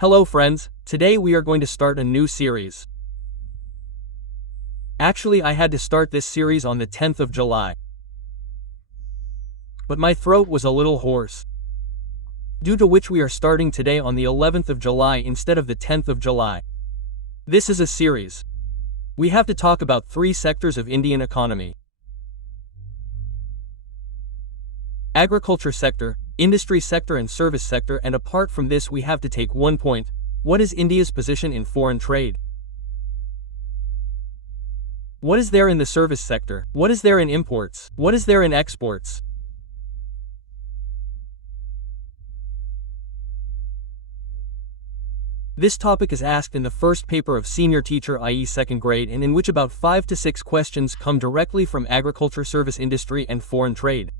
Hello friends, today we are going to start a new series. Actually, I had to start this series on the 10th of July. But my throat was a little hoarse. Due to which we are starting today on the 11th of July instead of the 10th of July. This is a series. We have to talk about 3 sectors of Indian economy. Agriculture sector, industry sector and service sector, and apart from this we have to take one point. What is India's position in foreign trade? What is there in the service sector? What is there in imports? What is there in exports? This topic is asked in the first paper of senior teacher, i.e. second grade, and in which about 5 to 6 questions come directly from agriculture, service industry and foreign trade.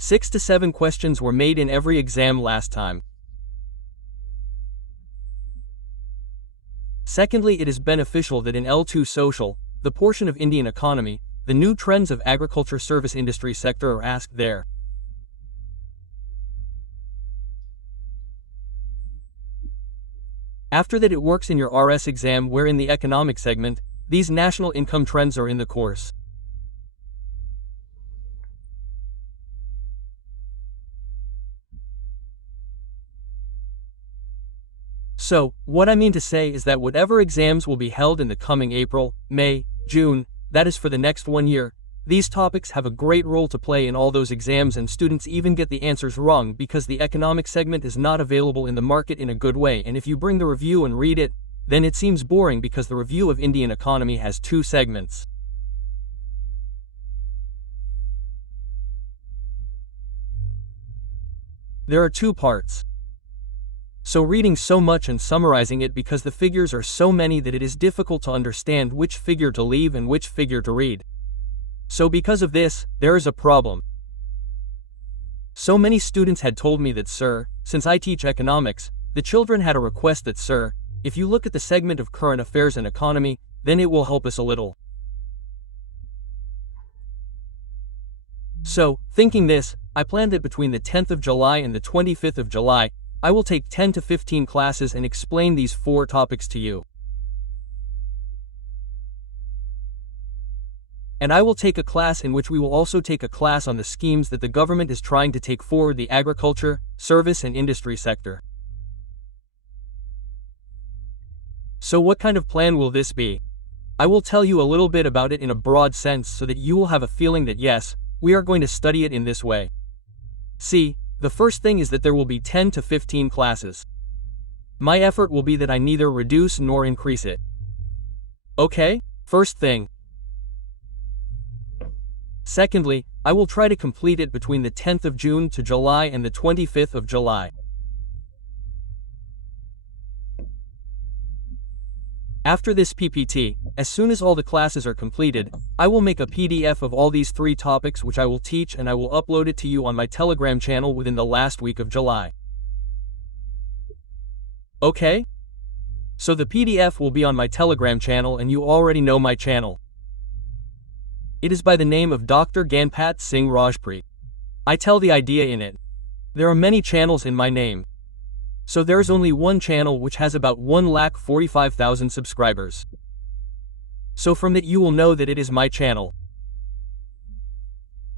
Six to 7 questions were made in every exam last time. Secondly, it is beneficial that in L2 social, the portion of Indian economy, the new trends of agriculture service industry sector are asked there. After that it works in your RS exam where in the economic segment, these national income trends are in the course. So, what I mean to say is that whatever exams will be held in the coming April, May, June, that is for the next 1 year, these topics have a great role to play in all those exams, and students even get the answers wrong because the economic segment is not available in the market in a good way, and if you bring the review and read it, then it seems boring because the review of Indian economy has 2 segments. There are 2 parts. So reading so much and summarizing it because the figures are so many that it is difficult to understand which figure to leave and which figure to read. So because of this, there is a problem. So many students had told me that, sir, since I teach economics, the children had a request that, sir, if you look at the segment of current affairs and economy, then it will help us a little. So, thinking this, I planned that between the 10th of July and the 25th of July, I will take 10 to 15 classes and explain these 4 topics to you. And I will take a class in which we will also take a class on the schemes that the government is trying to take forward the agriculture, service and industry sector. So what kind of plan will this be? I will tell you a little bit about it in a broad sense so that you will have a feeling that yes, we are going to study it in this way. See, the first thing is that there will be 10 to 15 classes. My effort will be that I neither reduce nor increase it. Okay? First thing. Secondly, I will try to complete it between the 10th of June to July and the 25th of July. After this PPT, as soon as all the classes are completed, I will make a PDF of all these 3 topics which I will teach, and I will upload it to you on my Telegram channel within the last week of July. Okay? So the PDF will be on my Telegram channel, and you already know my channel. It is by the name of Dr. Ganpat Singh Rajpurohit. I tell the idea in it. There are many channels in my name. So there is only one channel which has about 1,45,000 subscribers. So from that you will know that it is my channel.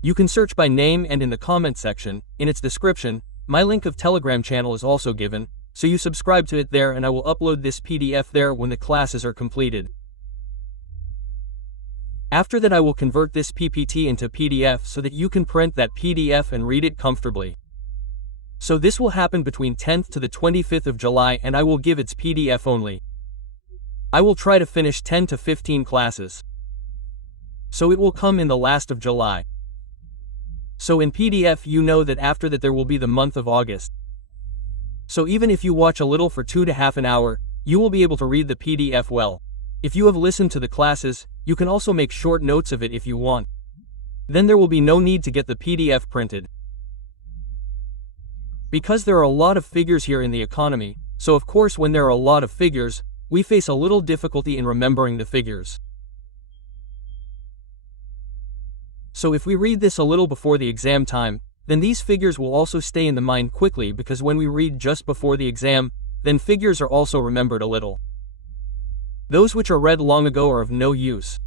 You can search by name, and in the comment section, in its description, my link of Telegram channel is also given, so you subscribe to it there, and I will upload this PDF there when the classes are completed. After that I will convert this PPT into PDF so that you can print that PDF and read it comfortably. So this will happen between 10th to the 25th of July, and I will give its PDF only. I will try to finish 10 to 15 classes. So it will come in the last of July. So in PDF you know that after that there will be the month of August. So even if you watch a little for 2 to half an hour, you will be able to read the PDF well. If you have listened to the classes, you can also make short notes of it if you want. Then there will be no need to get the PDF printed. Because there are a lot of figures here in the economy, so of course when there are a lot of figures, we face a little difficulty in remembering the figures. So if we read this a little before the exam time, then these figures will also stay in the mind quickly, because when we read just before the exam, then figures are also remembered a little. Those which are read long ago are of no use.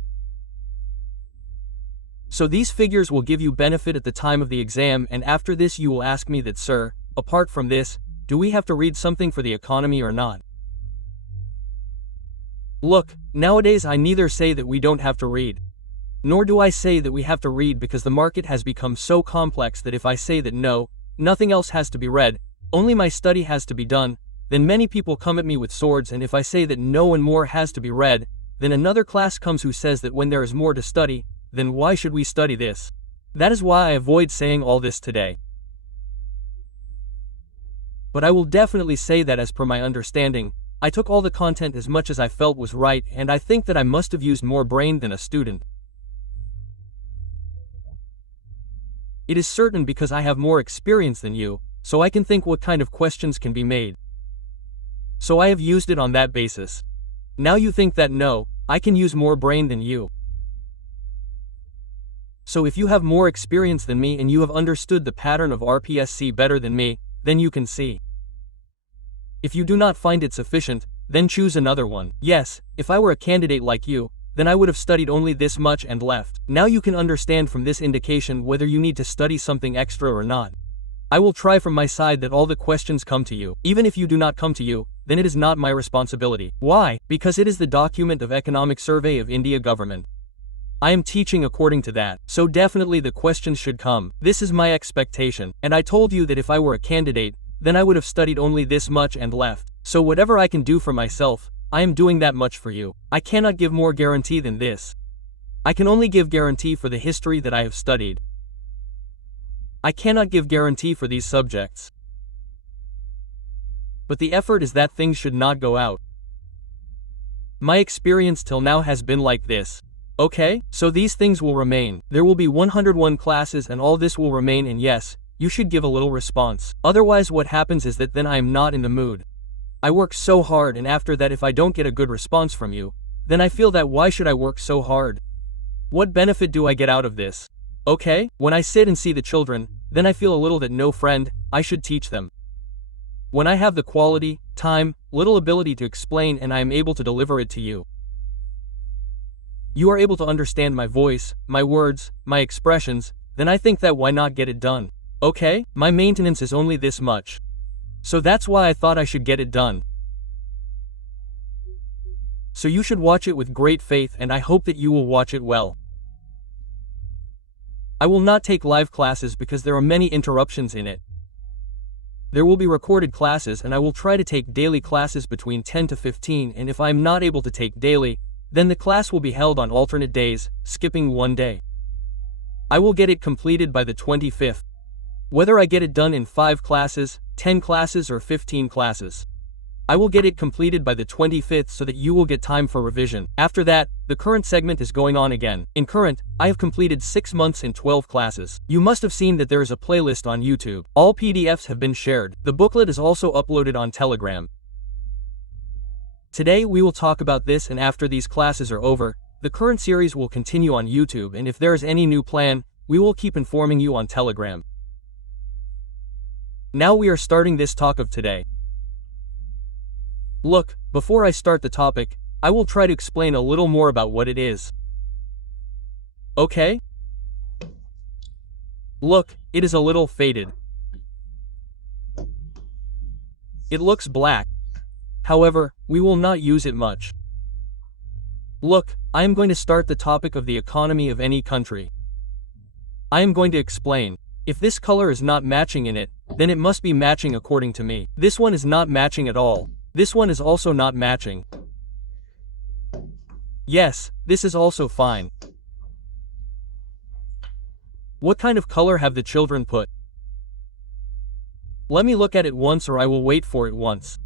So these figures will give you benefit at the time of the exam, and after this you will ask me that, sir, apart from this, do we have to read something for the economy or not? Look, nowadays I neither say that we don't have to read, nor do I say that we have to read, because the market has become so complex that if I say that no, nothing else has to be read, only my study has to be done, then many people come at me with swords, and if I say that no and more has to be read, then another class comes who says that when there is more to study, then why should we study this? That is why I avoid saying all this today. But I will definitely say that as per my understanding, I took all the content as much as I felt was right, and I think that I must have used more brain than a student. It is certain because I have more experience than you, so I can think what kind of questions can be made. So I have used it on that basis. Now you think that no, I can use more brain than you. So if you have more experience than me and you have understood the pattern of RAS-SI better than me, then you can see. If you do not find it sufficient, then choose another one. Yes, if I were a candidate like you, then I would have studied only this much and left. Now you can understand from this indication whether you need to study something extra or not. I will try from my side that all the questions come to you. Even if you do not come to you, then it is not my responsibility. Why? Because it is the document of Economic Survey of India government. I am teaching according to that, so definitely the questions should come. This is my expectation, and I told you that if I were a candidate, then I would have studied only this much and left. So whatever I can do for myself, I am doing that much for you. I cannot give more guarantee than this. I can only give guarantee for the history that I have studied. I cannot give guarantee for these subjects. But the effort is that things should not go out. My experience till now has been like this. Okay, so these things will remain. There will be 101 classes and all this will remain, and yes, you should give a little response. Otherwise what happens is that then I am not in the mood. I work so hard, and after that if I don't get a good response from you, then I feel that why should I work so hard? What benefit do I get out of this? Okay, when I sit and see the children, then I feel a little that no friend, I should teach them. When I have the quality, time, little ability to explain and I am able to deliver it to you. You are able to understand my voice, my words, my expressions, then I think that why not get it done? Okay, my maintenance is only this much. So that's why I thought I should get it done. So you should watch it with great faith, and I hope that you will watch it well. I will not take live classes because there are many interruptions in it. There will be recorded classes, and I will try to take daily classes between 10 to 15, and if I am not able to take daily, then the class will be held on alternate days, skipping one day. I will get it completed by the 25th. Whether I get it done in 5 classes, 10 classes or 15 classes. I will get it completed by the 25th so that you will get time for revision. After that, the current segment is going on again. In current, I have completed 6 months in 12 classes. You must have seen that there is a playlist on YouTube. All PDFs have been shared. The booklet is also uploaded on Telegram. Today we will talk about this, and after these classes are over, the current series will continue on YouTube, and if there is any new plan, we will keep informing you on Telegram. Now we are starting this talk of today. Look, before I start the topic, I will try to explain a little more about what it is. Okay? Look, it is a little faded. It looks black. However, we will not use it much. Look, I am going to start the topic of the economy of any country. I am going to explain. If this color is not matching in it, then it must be matching according to me. This one is not matching at all. This one is also not matching. Yes, this is also fine. What kind of color have the children put? Let me look at it once, or I will wait for it once.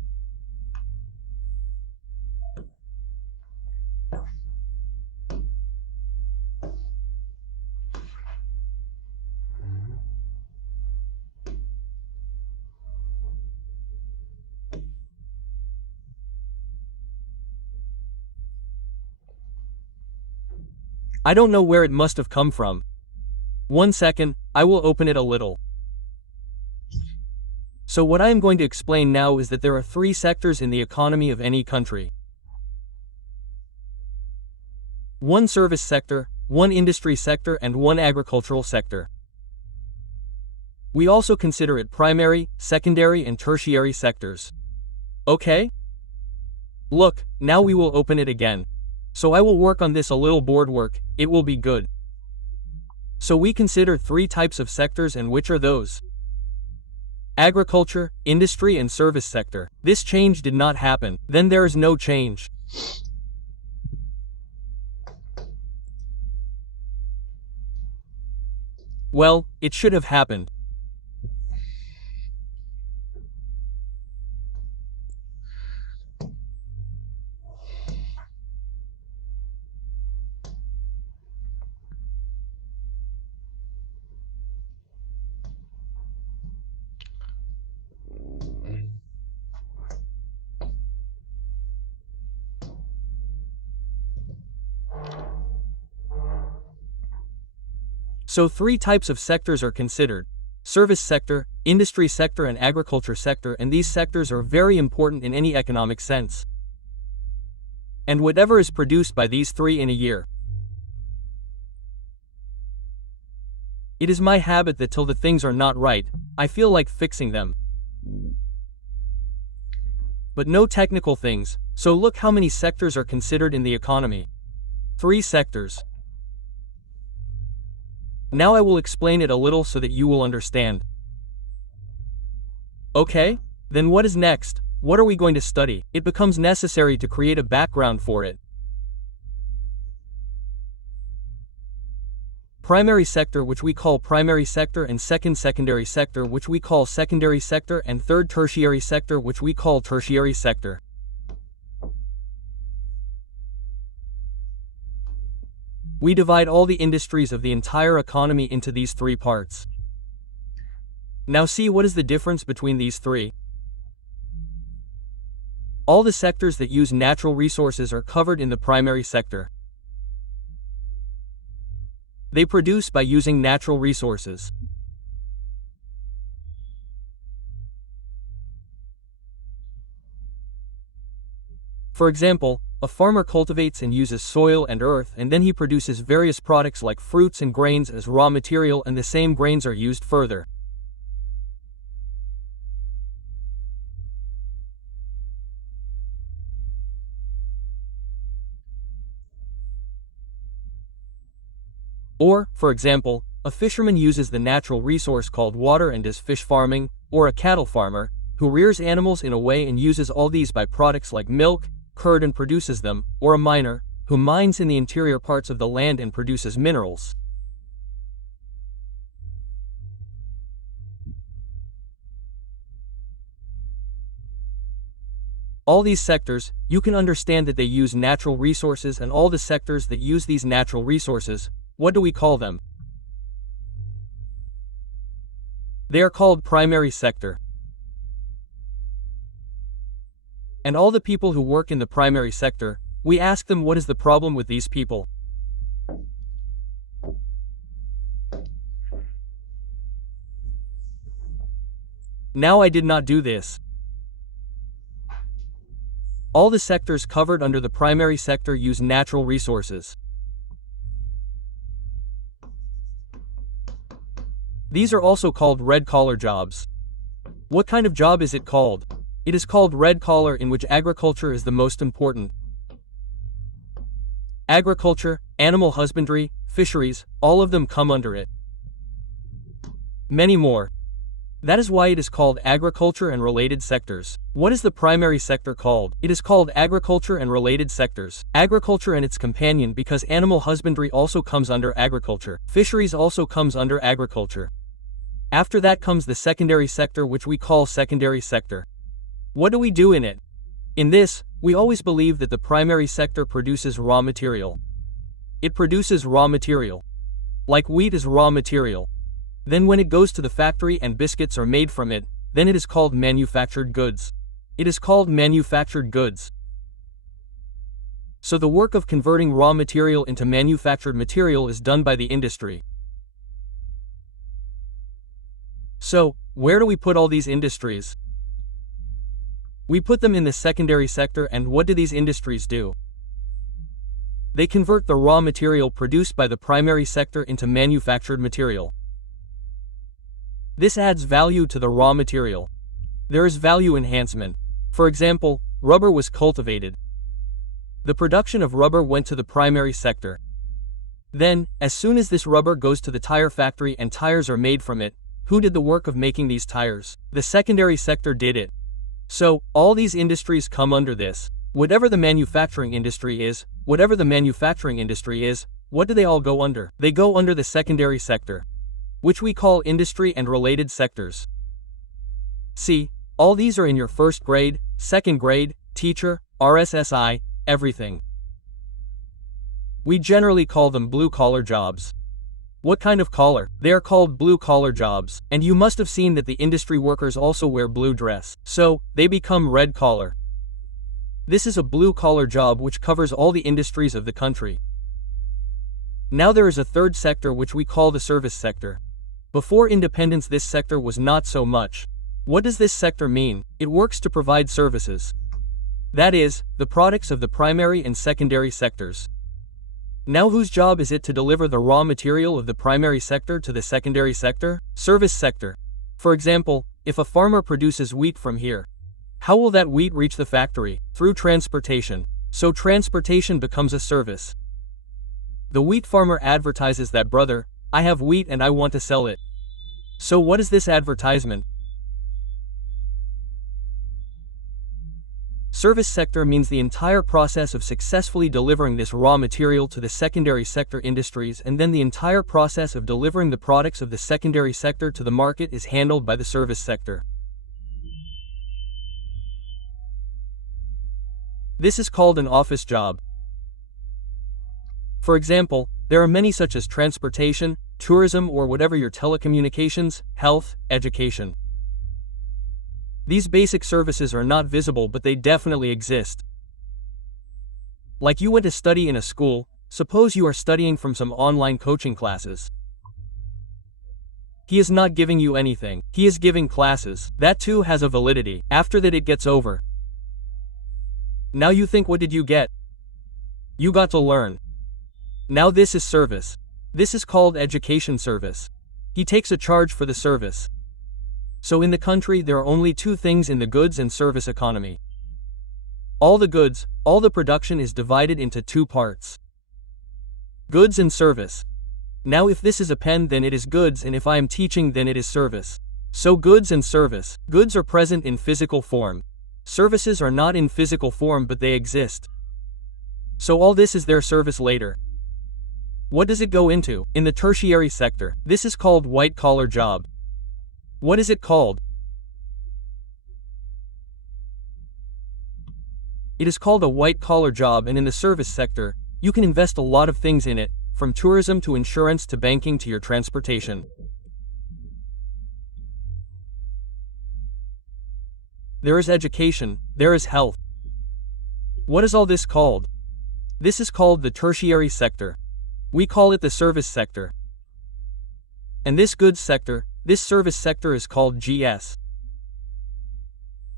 I don't know where it must have come from. 1 second, I will open it a little. So what I am going to explain now is that there are three sectors in the economy of any country. One service sector, one industry sector, and one agricultural sector. We also consider it primary, secondary, and tertiary sectors. Okay? Look, now we will open it again. So I will work on this a little board work, it will be good. So we consider three types of sectors, and which are those? Agriculture, industry, and service sector. This change did not happen, then there is no change. Well, it should have happened. So three types of sectors are considered: service sector, industry sector, and agriculture sector, and these sectors are very important in any economic sense. And whatever is produced by these three in a year. It is my habit that till the things are not right, I feel like fixing them. But no technical things, so look how many sectors are considered in the economy. 3 sectors. Now I will explain it a little so that you will understand. Okay? Then what is next? What are we going to study? It becomes necessary to create a background for it. Primary sector, which we call primary sector, and secondary sector, which we call secondary sector, and third tertiary sector, which we call tertiary sector. We divide all the industries of the entire economy into these 3 parts. Now see what is the difference between these 3. All the sectors that use natural resources are covered in the primary sector. They produce by using natural resources. For example, a farmer cultivates and uses soil and earth, and then he produces various products like fruits and grains as raw material, and the same grains are used further. Or, for example, a fisherman uses the natural resource called water and does fish farming, or a cattle farmer, who rears animals in a way and uses all these byproducts like milk, curd and produces them, or a miner, who mines in the interior parts of the land and produces minerals. All these sectors, you can understand that they use natural resources, and all the sectors that use these natural resources, what do we call them? They are called primary sector. And all the people who work in the primary sector, we ask them what is the problem with these people. Now I did not do this. All the sectors covered under the primary sector use natural resources. These are also called red-collar jobs. What kind of job is it called? It is called red-collar, in which agriculture is the most important. Agriculture, animal husbandry, fisheries, all of them come under it. Many more. That is why it is called agriculture and related sectors. What is the primary sector called? It is called agriculture and related sectors. Agriculture and its companion, because animal husbandry also comes under agriculture. Fisheries also comes under agriculture. After that comes the secondary sector, which we call secondary sector. What do we do in it? In this, we always believe that the primary sector produces raw material. It produces raw material. Like wheat is raw material. Then when it goes to the factory and biscuits are made from it, then it is called manufactured goods. It is called manufactured goods. So the work of converting raw material into manufactured material is done by the industry. So, where do we put all these industries? We put them in the secondary sector, and what do these industries do? They convert the raw material produced by the primary sector into manufactured material. This adds value to the raw material. There is value enhancement. For example, rubber was cultivated. The production of rubber went to the primary sector. Then, as soon as this rubber goes to the tire factory and tires are made from it, who did the work of making these tires? The secondary sector did it. So, all these industries come under this. Whatever the manufacturing industry is, what do they all go under? They go under the secondary sector, which we call industry and related sectors. See, all these are in your first grade, second grade, teacher, RAS-SI, everything. We generally call them blue-collar jobs. What kind of collar? They are called blue-collar jobs, and you must have seen that the industry workers also wear blue dress, so they become red collar. This is a blue-collar job which covers all the industries of the country. Now there is a third sector which we call the service sector. Before independence this sector was not so much. What does this sector mean? It works to provide services. That is, the products of the primary and secondary sectors. Now whose job is it to deliver the raw material of the primary sector to the secondary sector? Service sector. For example, if a farmer produces wheat from here, how will that wheat reach the factory? Through transportation. So transportation becomes a service. The wheat farmer advertises that, brother, I have wheat and I want to sell it. So what is this advertisement? Service sector means the entire process of successfully delivering this raw material to the secondary sector industries, and then the entire process of delivering the products of the secondary sector to the market is handled by the service sector. This is called an office job. For example, there are many such as transportation, tourism, or whatever your telecommunications, health, education. These basic services are not visible, but they definitely exist. Like you went to study in a school, suppose you are studying from some online coaching classes. He is not giving you anything, he is giving classes. That too has a validity. After that it gets over. Now you think, what did you get? You got to learn. Now this is service. This is called education service. He takes a charge for the service. So in the country there are only two things in the goods and service economy. All the goods, all the production is divided into two parts. Goods and service. Now if this is a pen then it is goods, and if I am teaching then it is service. So goods and service. Goods are present in physical form. Services are not in physical form but they exist. So all this is their service later. What does it go into? In the tertiary sector. This is called white-collar job. What is it called? It is called a white-collar job, and in the service sector, you can invest a lot of things in it, from tourism to insurance to banking to your transportation. There is education, there is health. What is all this called? This is called the tertiary sector. We call it the service sector. And this goods sector, this service sector is called GS.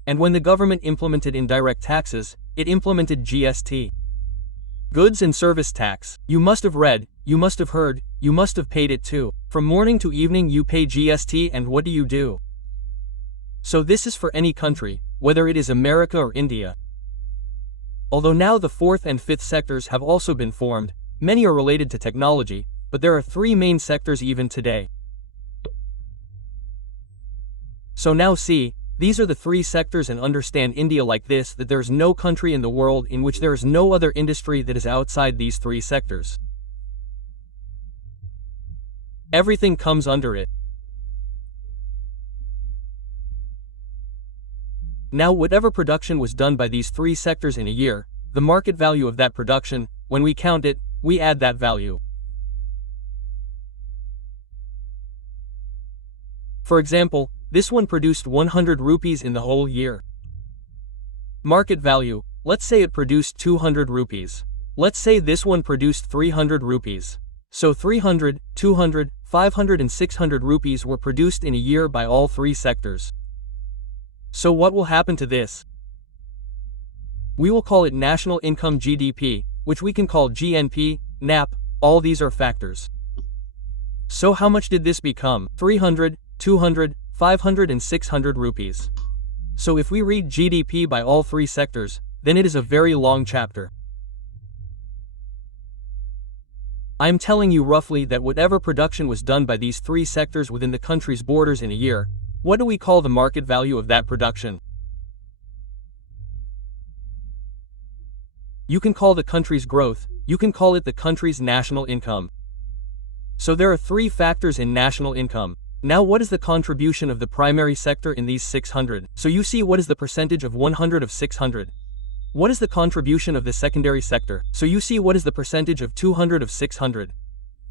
And when the government implemented indirect taxes, it implemented GST. Goods and service tax. You must have read, you must have heard, you must have paid it too. From morning to evening you pay GST, and what do? So this is for any country, whether it is America or India. Although now the fourth and fifth sectors have also been formed, many are related to technology, but there are three main sectors even today. So now see, these are the three sectors, and understand India like this, that there is no country in the world in which there is no other industry that is outside these three sectors. Everything comes under it. Now whatever production was done by these three sectors in a year, the market value of that production, when we count it, we add that value. For example, this one produced 100 rupees in the whole year. Market value, let's say it produced 200 rupees. Let's say this one produced 300 rupees. So 300, 200, 500 and 600 rupees were produced in a year by all three sectors. So what will happen to this? We will call it national income GDP, which we can call GNP, NAP, all these are factors. So how much did this become? 300, 200, 500 and 600 rupees. So if we read GDP by all three sectors, then it is a very long chapter. I am telling you roughly that whatever production was done by these three sectors within the country's borders in a year, what do we call the market value of that production? You can call the country's growth, you can call it the country's national income. So there are three factors in national income. Now what is the contribution of the primary sector in these 600? So you see what is the percentage of 100 of 600? What is the contribution of the secondary sector? So you see what is the percentage of 200 of 600?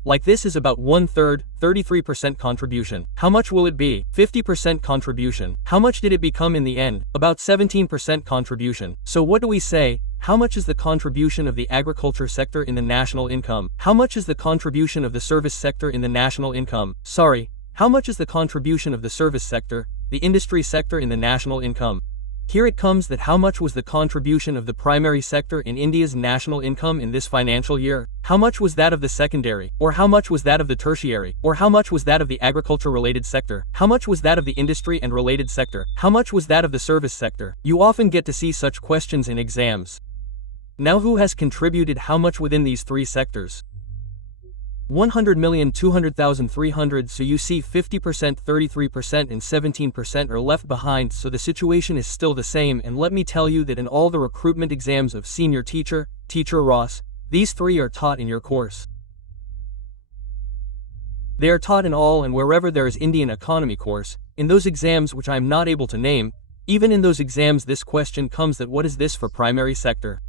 Like this is about 1/3, 33% contribution. How much will it be? 50% contribution. How much did it become in the end? About 17% contribution. So what do we say? How much is the contribution of the agriculture sector in the national income? How much is the contribution of the service sector in the national income? Sorry, how much is the contribution of the service sector, the industry sector in the national income? Here it comes that how much was the contribution of the primary sector in India's national income in this financial year? How much was that of the secondary? Or how much was that of the tertiary? Or how much was that of the agriculture-related sector? How much was that of the industry and related sector? How much was that of the service sector? You often get to see such questions in exams. Now who has contributed how much within these three sectors? 100,200,300, so you see 50%, 33% and 17% are left behind, so the situation is still the same. And let me tell you that in all the recruitment exams of senior teacher, teacher RAS, these three are taught in your course. They are taught in all and wherever there is Indian economy course, in those exams which I am not able to name, even in those exams this question comes that what is this for primary sector?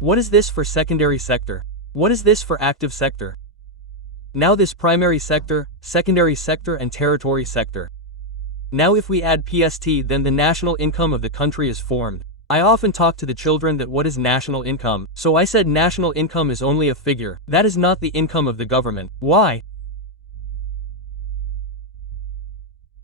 What is this for secondary sector? What is this for active sector? Now this primary sector, secondary sector and territory sector. Now if we add PST, then the national income of the country is formed. I often talk to the children that what is national income, so I said national income is only a figure, that is not the income of the government. Why?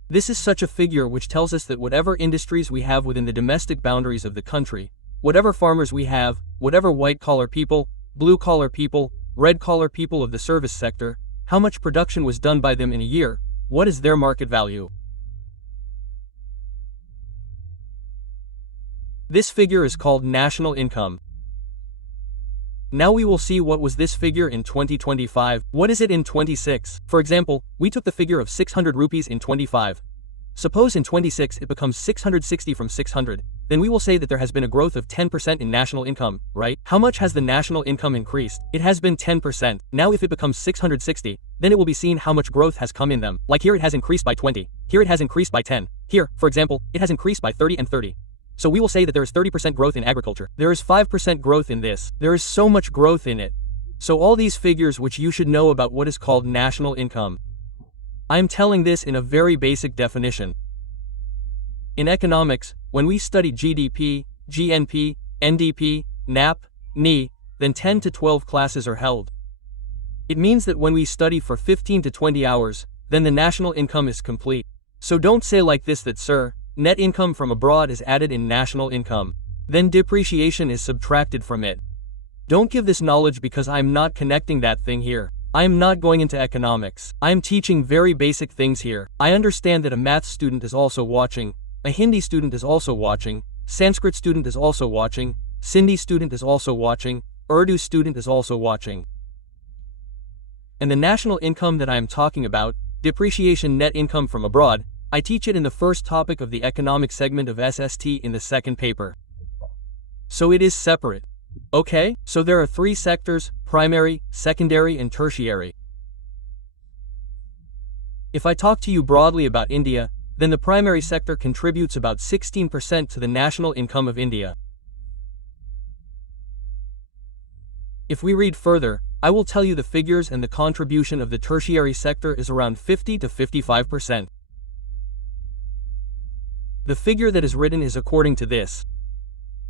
This is such a figure which tells us that whatever industries we have within the domestic boundaries of the country, whatever farmers we have, whatever white-collar people, blue-collar people, red-collar people of the service sector, how much production was done by them in a year, what is their market value? This figure is called national income. Now we will see what was this figure in 2025, what is it in 26. For example, we took the figure of 600 rupees in 25. Suppose in 26 it becomes 660 from 600, then we will say that there has been a growth of 10% in national income, right? How much has the national income increased? It has been 10%. Now if it becomes 660, then it will be seen how much growth has come in them. Like here it has increased by 20, here it has increased by 10, here, for example, it has increased by 30 and 30. So we will say that there is 30% growth in agriculture. There is 5% growth in this. There is so much growth in it. So all these figures which you should know about what is called national income. I am telling this in a very basic definition. In economics, when we study GDP, GNP, NDP, NAP, NI, then 10 to 12 classes are held. It means that when we study for 15 to 20 hours, then the national income is complete. So don't say like this that sir, net income from abroad is added in national income. Then depreciation is subtracted from it. Don't give this knowledge because I am not connecting that thing here. I am not going into economics. I am teaching very basic things here. I understand that a math student is also watching, a Hindi student is also watching, Sanskrit student is also watching, Sindhi student is also watching, Urdu student is also watching. And the national income that I am talking about, depreciation net income from abroad, I teach it in the first topic of the economic segment of SST in the second paper. So it is separate. Okay, so there are three sectors, primary, secondary and tertiary. If I talk to you broadly about India, then the primary sector contributes about 16% to the national income of India. If we read further, I will tell you the figures and the contribution of the tertiary sector is around 50 to 55%. The figure that is written is according to this.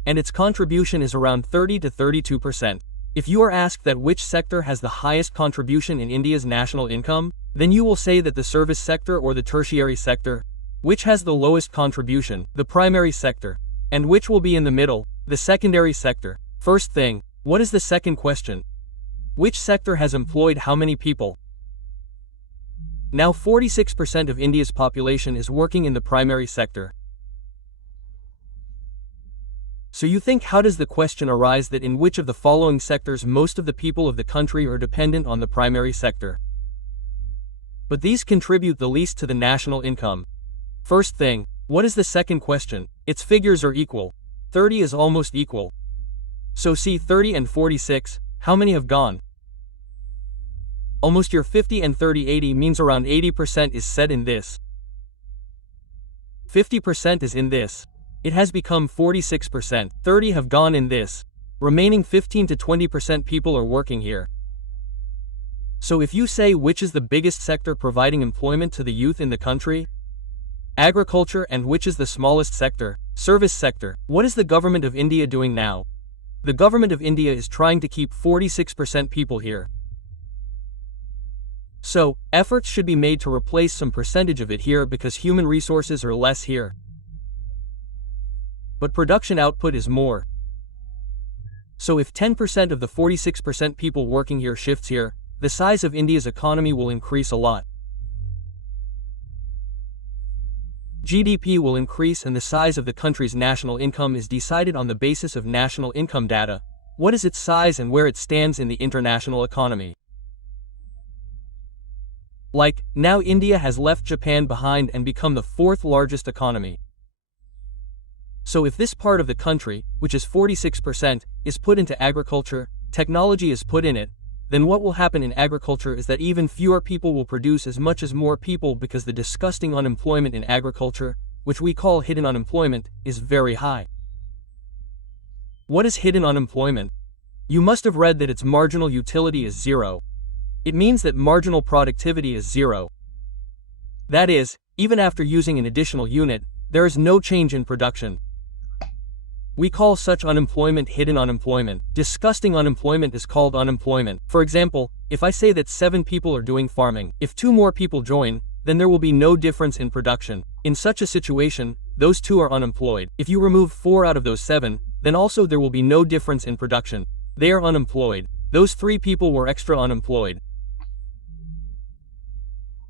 And its contribution is around 30 to 32%. If you are asked that which sector has the highest contribution in India's national income, then you will say that the service sector or the tertiary sector. Which has the lowest contribution, the primary sector. And which will be in the middle, the secondary sector. First thing, what is the second question? Which sector has employed how many people? Now 46% of India's population is working in the primary sector. So you think, how does the question arise that in which of the following sectors most of the people of the country are dependent on the primary sector? But these contribute the least to the national income. First thing, what is the second question? Its figures are equal. 30 is almost equal. So see 30 and 46, how many have gone? Almost your 50 and 30 80 means around 80% is set in this. 50% is in this. It has become 46%, 30 have gone in this. Remaining 15 to 20% people are working here. So if you say which is the biggest sector providing employment to the youth in the country? Agriculture. And which is the smallest sector? Service sector. What is the government of India doing now? The government of India is trying to keep 46% people here. So, efforts should be made to replace some percentage of it here because human resources are less here. But production output is more. So if 10% of the 46% people working here shifts here, the size of India's economy will increase a lot. GDP will increase, and the size of the country's national income is decided on the basis of national income data. What is its size and where it stands in the international economy? Like, now India has left Japan behind and become the fourth largest economy. So if this part of the country, which is 46%, is put into agriculture, technology is put in it, then what will happen in agriculture is that even fewer people will produce as much as more people because the disgusting unemployment in agriculture, which we call hidden unemployment, is very high. What is hidden unemployment? You must have read that its marginal utility is zero. It means that marginal productivity is zero. That is, even after using an additional unit, there is no change in production. We call such unemployment hidden unemployment. Disgusting unemployment is called unemployment. For example, if I say that 7 people are doing farming, if 2 more people join, then there will be no difference in production. In such a situation, those 2 are unemployed. If you remove 4 out of those 7, then also there will be no difference in production. They are unemployed. Those 3 people were extra unemployed.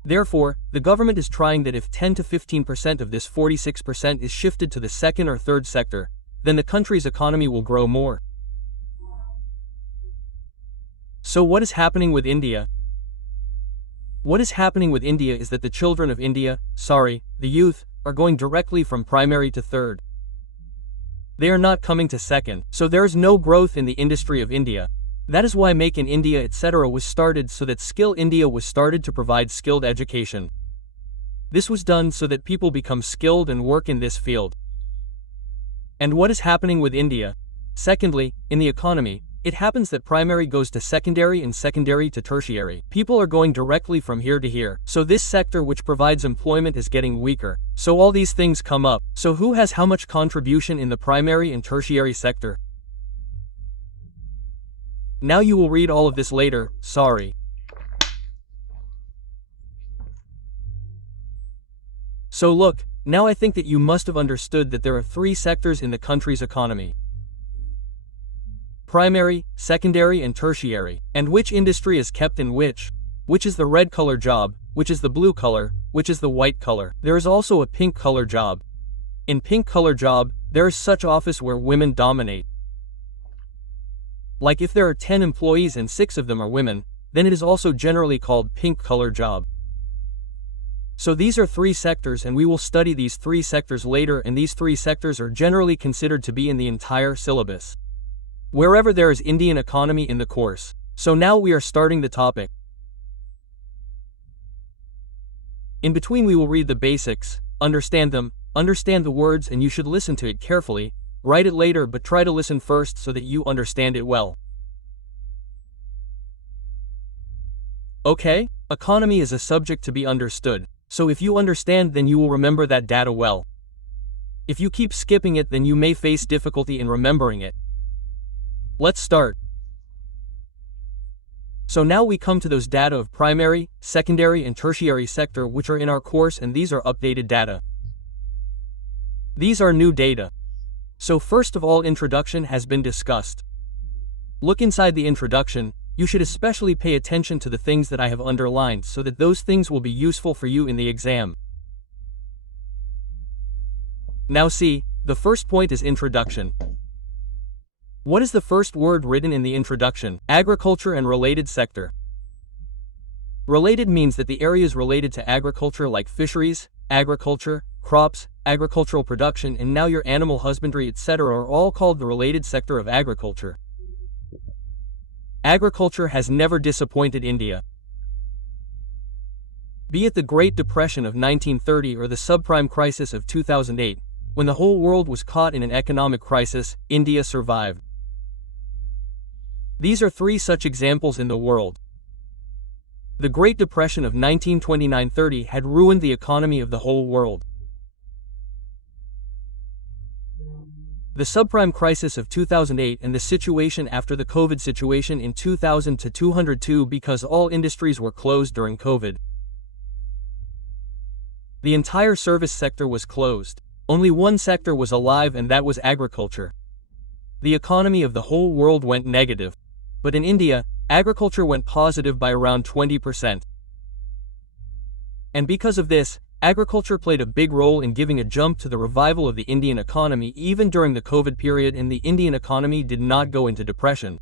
Therefore, the government is trying that if 10 to 15% of this 46% is shifted to the second or third sector, then the country's economy will grow more. So what is happening with India? What is happening with India is that the children of India, the youth, are going directly from primary to third. They are not coming to second, so there is no growth in the industry of India. That is why Make in India etc. was started, so that Skill India was started to provide skilled education. This was done so that people become skilled and work in this field. And what is happening with India? Secondly, in the economy, it happens that primary goes to secondary and secondary to tertiary. People are going directly from here to here. So this sector which provides employment is getting weaker. So all these things come up. So who has how much contribution in the primary and tertiary sector? Now you will read all of this later, So look, now I think that you must have understood that there are 3 sectors in the country's economy. Primary, secondary and tertiary. And which industry is kept in which? Which is the red color job, which is the blue color, which is the white color. There is also a pink color job. In pink color job, there is such office where women dominate. Like if there are 10 employees and 6 of them are women, then it is also generally called pink color job. So these are 3 sectors, and we will study these 3 sectors later, and these 3 sectors are generally considered to be in the entire syllabus, wherever there is Indian economy in the course. So now we are starting the topic. In between we will read the basics, understand them, understand the words, and you should listen to it carefully, write it later, but try to listen first so that you understand it well. Okay? Economy is a subject to be understood. So if you understand, then you will remember that data well. If you keep skipping it, then you may face difficulty in remembering it. Let's start. So now we come to those data of primary, secondary and tertiary sector which are in our course, and these are updated data. These are new data. So first of all, introduction has been discussed. Look inside the introduction. You should especially pay attention to the things that I have underlined so that those things will be useful for you in the exam. Now see, the first point is introduction. What is the first word written in the introduction? Agriculture and related sector. Related means that the areas related to agriculture like fisheries, agriculture, crops, agricultural production, and now your animal husbandry, etc. are all called the related sector of agriculture. Agriculture has never disappointed India. Be it the Great Depression of 1930 or the subprime crisis of 2008, when the whole world was caught in an economic crisis, India survived. These are three such examples in the world. The Great Depression of 1929-30 had ruined the economy of the whole world. The subprime crisis of 2008 and the situation after the COVID situation in 2000 to 202 because all industries were closed during COVID. The entire service sector was closed. Only one sector was alive, and that was agriculture. The economy of the whole world went negative. But in India, agriculture went positive by around 20%. And because of this, agriculture played a big role in giving a jump to the revival of the Indian economy even during the COVID period, and the Indian economy did not go into depression.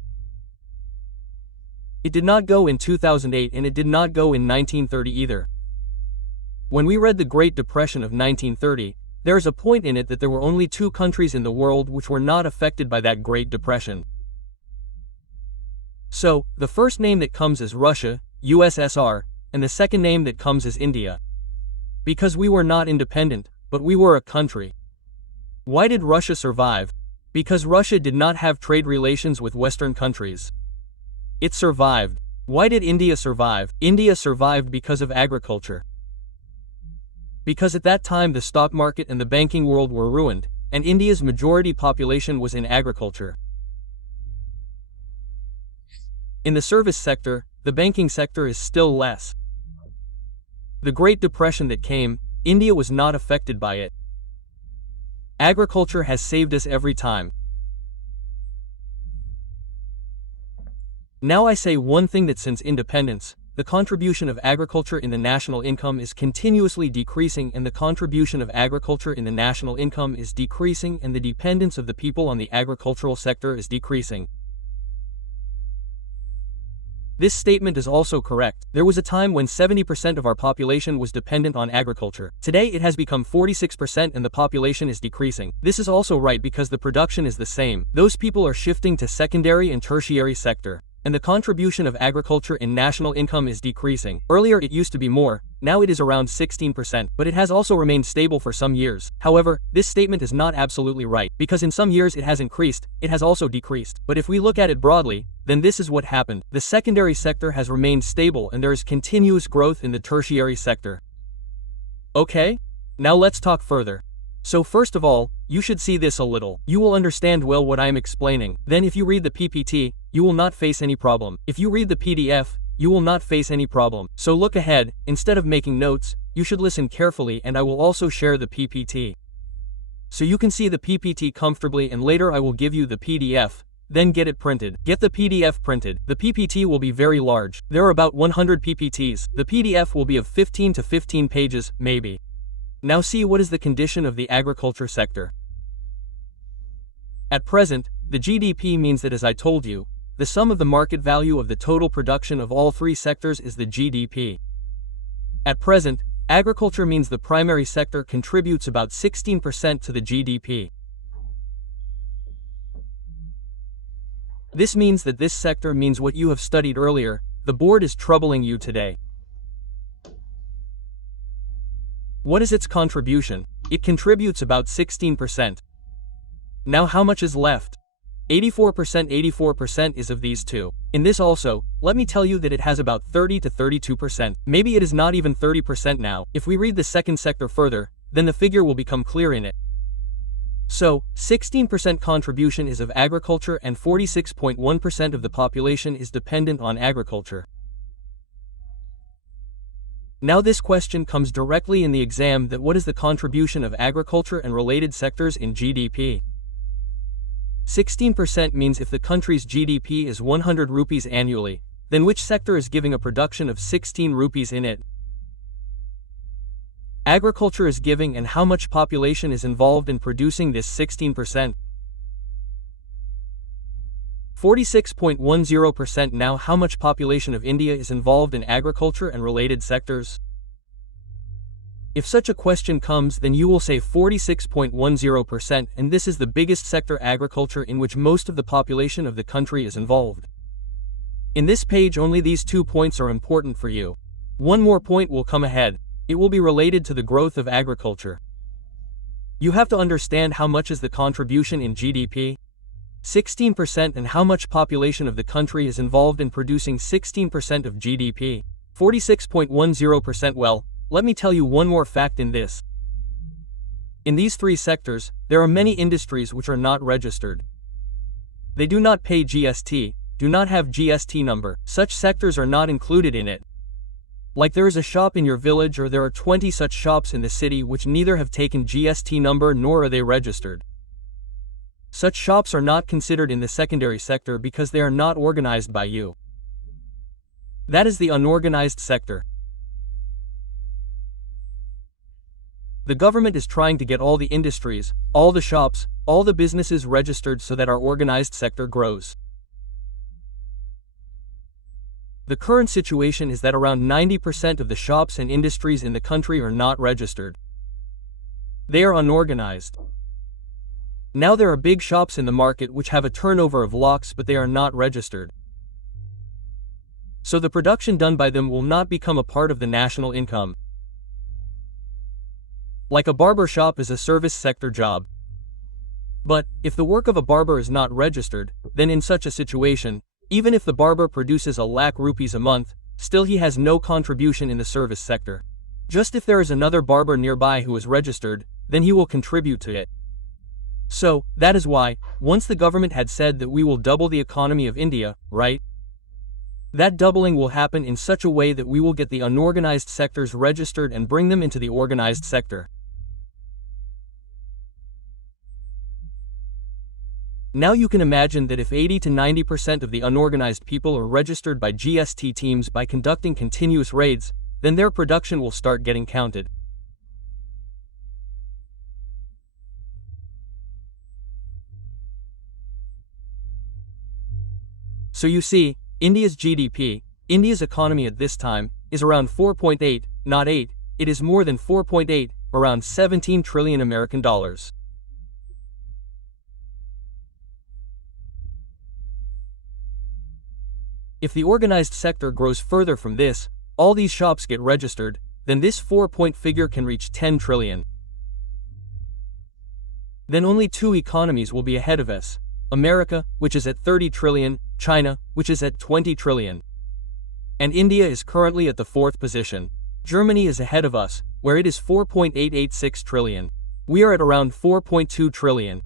It did not go in 2008 and it did not go in 1930 either. When we read the Great Depression of 1930, there is a point in it that there were only two countries in the world which were not affected by that Great Depression. So, the first name that comes is Russia, USSR, and the second name that comes is India. Because we were not independent, but we were a country. Why did Russia survive? Because Russia did not have trade relations with Western countries. It survived. Why did India survive? India survived because of agriculture. Because at that time the stock market and the banking world were ruined, and India's majority population was in agriculture. In the service sector, the banking sector is still less. The Great Depression that came, India was not affected by it. Agriculture has saved us every time. Now I say one thing, that since independence, the contribution of agriculture in the national income is continuously decreasing, and the contribution of agriculture in the national income is decreasing, and the dependence of the people on the agricultural sector is decreasing. This statement is also correct. There was a time when 70% of our population was dependent on agriculture. Today it has become 46% and the population is decreasing. This is also right because the production is the same. Those people are shifting to secondary and tertiary sector. And the contribution of agriculture in national income is decreasing. Earlier it used to be more, now it is around 16%, but it has also remained stable for some years. However, this statement is not absolutely right, because in some years it has increased, it has also decreased. But if we look at it broadly, then this is what happened. The secondary sector has remained stable and there is continuous growth in the tertiary sector. Okay? Now let's talk further. So first of all, you should see this a little. You will understand well what I am explaining. Then if you read the PPT, you will not face any problem. If you read the PDF, you will not face any problem. So look ahead, instead of making notes, you should listen carefully, and I will also share the PPT. So you can see the PPT comfortably, and later I will give you the PDF. Then get it printed. Get the PDF printed. The PPT will be very large. There are about 100 PPTs. The PDF will be of 15 to 15 pages, maybe. Now see what is the condition of the agriculture sector. At present, the GDP means that, as I told you, the sum of the market value of the total production of all three sectors is the GDP. At present, agriculture means the primary sector contributes about 16% to the GDP. This means that this sector means what you have studied earlier. The board is troubling you today. What is its contribution? It contributes about 16%. Now how much is left? 84%. 84% is of these two. In this also, let me tell you that it has about 30 to 32%. Maybe it is not even 30% now. If we read the second sector further, then the figure will become clear in it. So, 16% contribution is of agriculture and 46.1% of the population is dependent on agriculture. Now this question comes directly in the exam, that what is the contribution of agriculture and related sectors in GDP? 16% means if the country's GDP is 100 rupees annually, then which sector is giving a production of 16 rupees in it? Agriculture is giving, and how much population is involved in producing this 16%? 46.10%. Now how much population of India is involved in agriculture and related sectors? If such a question comes, then you will say 46.10%, and this is the biggest sector, agriculture, in which most of the population of the country is involved. In this page only these 2 points are important for you. One more point will come ahead. It will be related to the growth of agriculture. You have to understand how much is the contribution in GDP? 16%, and how much population of the country is involved in producing 16% of GDP? 46.10%. Well, let me tell you one more fact in this. In these 3 sectors, there are many industries which are not registered. They do not pay GST, do not have GST number. Such sectors are not included in it. Like there is a shop in your village, or there are 20 such shops in the city which neither have taken GST number nor are they registered. Such shops are not considered in the secondary sector because they are not organized by you. That is the unorganized sector. The government is trying to get all the industries, all the shops, all the businesses registered so that our organized sector grows. The current situation is that around 90% of the shops and industries in the country are not registered. They are unorganized. Now there are big shops in the market which have a turnover of lakhs, but they are not registered. So the production done by them will not become a part of the national income. Like a barber shop is a service sector job. But, if the work of a barber is not registered, then in such a situation, even if the barber produces 1,00,000 rupees a month, still he has no contribution in the service sector. Just if there is another barber nearby who is registered, then he will contribute to it. So, that is why, once the government had said that we will double the economy of India, right? That doubling will happen in such a way that we will get the unorganized sectors registered and bring them into the organized sector. Now you can imagine that if 80 to 90% of the unorganized people are registered by GST teams by conducting continuous raids, then their production will start getting counted. So you see, India's GDP, India's economy at this time, is around 4.8, not 8, it is more than 4.8, around 17 trillion American dollars. If the organized sector grows further from this, all these shops get registered, then this 4-point figure can reach 10 trillion. Then only 2 economies will be ahead of us. America, which is at 30 trillion, China, which is at 20 trillion. And India is currently at the 4th position. Germany is ahead of us, where it is 4.886 trillion. We are at around 4.2 trillion.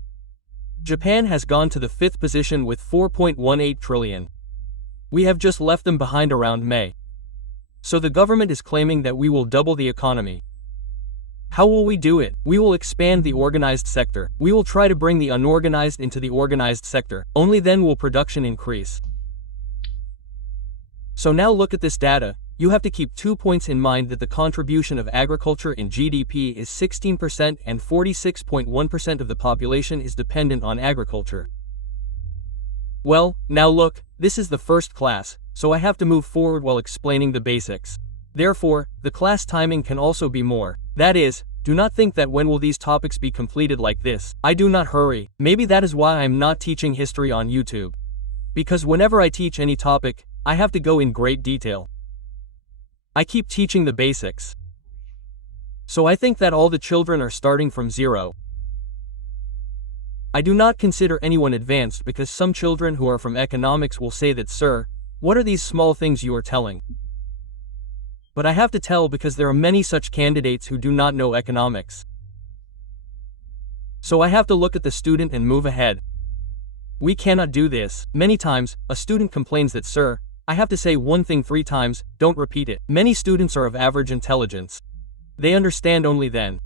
Japan has gone to the 5th position with 4.18 trillion. We have just left them behind around May. So the government is claiming that we will double the economy. How will we do it? We will expand the organized sector. We will try to bring the unorganized into the organized sector. Only then will production increase. So now look at this data. You have to keep 2 points in mind, that the contribution of agriculture in GDP is 16% and 46.1% of the population is dependent on agriculture. Well, now look, this is the first class, so I have to move forward while explaining the basics. Therefore, the class timing can also be more. That is, do not think that when will these topics be completed like this. I do not hurry. Maybe that is why I am not teaching history on YouTube. Because whenever I teach any topic, I have to go in great detail. I keep teaching the basics. So I think that all the children are starting from zero. I do not consider anyone advanced, because some children who are from economics will say that, "Sir, what are these small things you are telling?" But I have to tell because there are many such candidates who do not know economics. So I have to look at the student and move ahead. We cannot do this. Many times, a student complains that, "Sir, I have to say one thing 3 times, don't repeat it." Many students are of average intelligence. They understand only then.